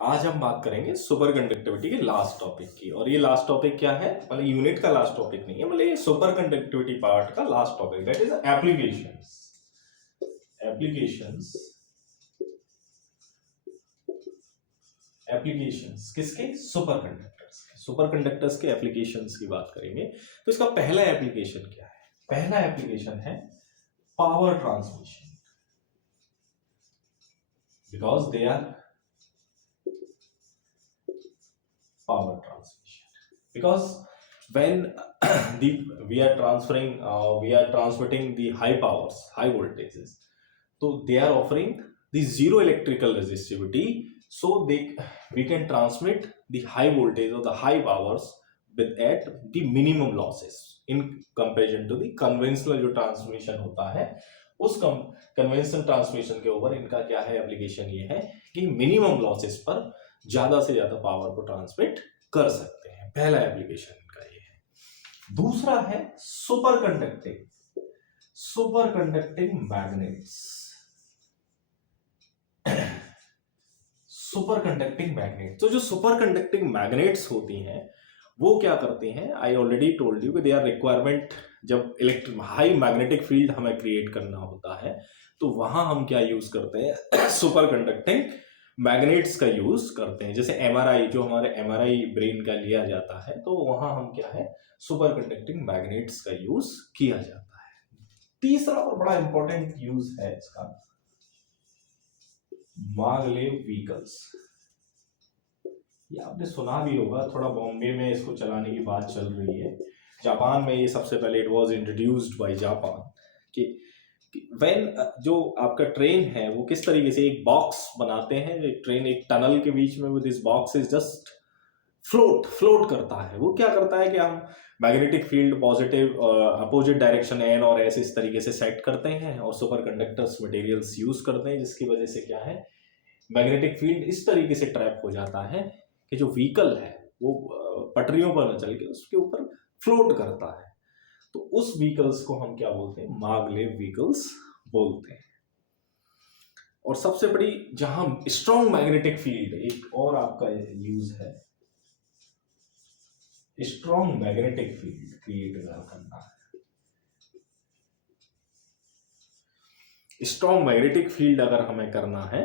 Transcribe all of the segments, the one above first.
आज हम बात करेंगे सुपर कंडक्टिविटी के लास्ट टॉपिक की। और ये लास्ट टॉपिक क्या है, मतलब यूनिट का लास्ट टॉपिक नहीं है, मतलब ये सुपर कंडक्टिविटी पार्ट का last topic, that is applications. Applications applications किसके? सुपर कंडक्टर्स के। सुपर कंडक्टर्स के एप्लीकेशंस की बात करेंगे। तो इसका पहला एप्लीकेशन क्या है? पहला एप्लीकेशन है power transmission, because they are power transmission, because when we are transmitting the high powers, high voltages, so they are offering the zero electrical resistivity, so we can transmit the high voltage or the high powers with at the minimum losses in comparison to the conventional जो transmission होता है। उस conventional transmission के ऊपर इनका क्या है application, ये है कि मिनिमम लॉसेस पर ज्यादा से ज्यादा पावर को ट्रांसमिट कर सकते हैं। पहला एप्लीकेशन इनका ये है। दूसरा है super conducting magnets. Super conducting magnet, तो जो सुपर कंडक्टिंग मैग्नेट्स होती हैं वो क्या करती हैं? आई ऑलरेडी टोल्ड यू कि दे आर रिक्वायरमेंट। जब हाई मैग्नेटिक फील्ड हमें क्रिएट करना होता है तो वहां हम क्या यूज करते हैं? सुपर कंडक्टिंग मैग्नेट्स का यूज करते हैं। जैसे एमआरआई, जो हमारे एमआरआई ब्रेन का लिया जाता है, तो वहां हम क्या है, सुपर कंडक्टिंग मैग्नेट्स का यूज किया जाता है। तीसरा और बड़ा इंपॉर्टेंट यूज है इसका मागलेव व्हीकल्स। ये आपने सुना भी होगा, थोड़ा बॉम्बे में इसको चलाने की बात चल रही है। जापान में ये सबसे पहले it was introduced by Japan कि व्हेन जो आपका ट्रेन है वो किस तरीके से एक बॉक्स बनाते हैं, ट्रेन एक टनल के बीच में, this box is just float करता है। वो क्या करता है कि हम magnetic field positive opposite direction N और एस इस तरीके से सेट करते हैं और सुपर कंडक्टर्स मटेरियल्स यूज करते हैं, जिसकी वजह से क्या है, मैग्नेटिक फील्ड इस तरीके से ट्रैप हो जाता है कि जो व्हीकल है वो पटरियों पर न चल के उसके ऊपर फ्लोट करता है। तो उस व्हीकल्स को हम क्या बोलते हैं? मागलेव व्हीकल्स बोलते हैं। और सबसे बड़ी जहां स्ट्रॉन्ग मैग्नेटिक फील्ड, एक और आपका यूज है स्ट्रॉन्ग मैग्नेटिक फील्ड क्रिएट करना है। स्ट्रॉन्ग मैग्नेटिक फील्ड अगर हमें करना है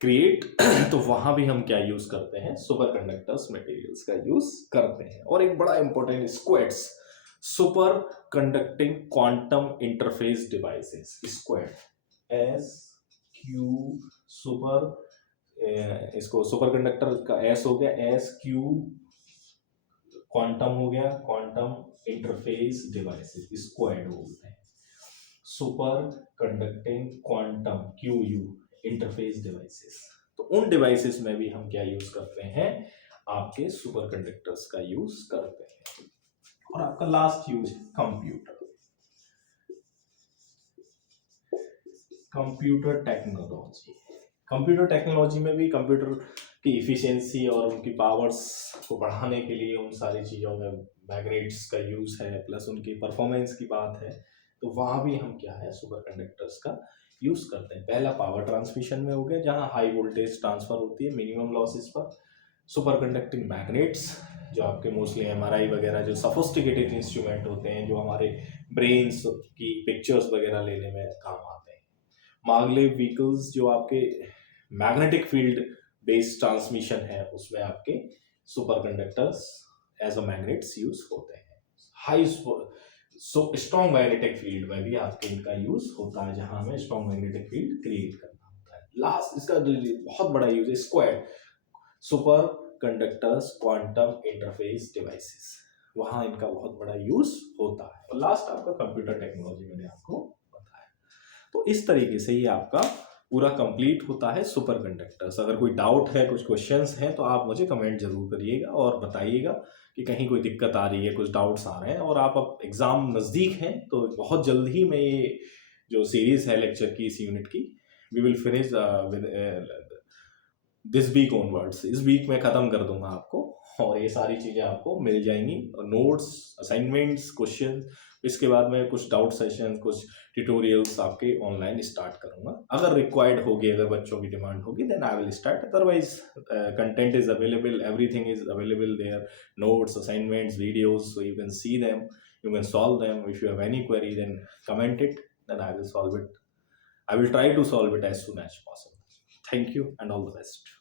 क्रिएट तो वहां भी हम क्या यूज करते हैं? सुपर कंडक्टर्स मटेरियल्स का यूज करते हैं। और एक बड़ा important squids, super conducting quantum interface devices, squid S Q super, इसको सुपर कंडक्टर का एस हो गया, एस क्यू क्वांटम हो गया, क्वांटम इंटरफेस डिवाइसेस स्क्वैड बोलते हैं। Super conducting quantum Q U interface devices. तो उन डिवाइसेस में भी हम क्या यूज करते हैं? आपके सुपर कंडक्टर्स का यूज करते हैं। और आपका लास्ट यूज है कंप्यूटर टेक्नोलॉजी। कंप्यूटर टेक्नोलॉजी में भी कंप्यूटर की इफिशिएंसी और उनकी पावर्स को बढ़ाने के लिए उन सारी चीज़ों में मैग्नेट्स का यूज है, प्लस उनकी परफॉर्मेंस की बात है, तो वहाँ भी हम क्या है, सुपर कंडक्टर्स का यूज करते हैं। पहला पावर ट्रांसमिशन में हो गया, जहाँ हाई वोल्टेज ट्रांसफर होती है मिनिमम लॉसेस पर। सुपर कंडक्टिंग मैग्नेट्स जो आपके मोस्टली एमआरआई वगैरह जो सफोस्टिकेटेड इंस्ट्रूमेंट होते हैं, जो हमारे ब्रेन्स की पिक्चर्स वगैरह लेने में काम आते हैं। मागलेव व्हीकल्स जो आपके मैग्नेटिक फील्ड बेस्ड ट्रांसमिशन है, उसमें आपके super conductors as a magnets use होते हैं। हाई स्ट्रॉन्ग मैग्नेटिक फील्ड में भी आपके इनका यूज होता है, जहां हमें स्ट्रॉन्ग मैग्नेटिक फील्ड क्रिएट करना होता है। लास्ट इसका बहुत बड़ा यूज है squad super conductors quantum interface devices, वहां इनका बहुत बड़ा यूज होता है। और लास्ट आपका कंप्यूटर टेक्नोलॉजी मैंने आपको बताया। तो इस तरीके से ये आपका पूरा कंप्लीट होता है सुपर कंडक्टर्स। अगर कोई डाउट है, कुछ क्वेश्चंस हैं, तो आप मुझे कमेंट जरूर करिएगा और बताइएगा कि कहीं कोई दिक्कत आ रही है, कुछ डाउट्स आ रहे हैं। और आप अब एग्ज़ाम नज़दीक हैं तो बहुत जल्द ही मैं ये जो सीरीज़ है लेक्चर की इस यूनिट की, we will finish with this week onwards, इस वीक में ख़त्म कर दूंगा आपको। और ये सारी चीज़ें आपको मिल जाएंगी, नोट्स, असाइनमेंट्स, क्वेश्चन। इसके बाद मैं कुछ डाउट सेशन, कुछ ट्यूटोरियल्स आपके ऑनलाइन स्टार्ट करूँगा। अगर रिक्वायर्ड होगी, अगर बच्चों की डिमांड होगी, then I will start. Otherwise content is available, everything is available there, notes, assignments, videos, so you can see them, you can solve them. If you have any query, then comment it, then I will solve it. I will try to solve it as soon as possible. Thank you and all the best.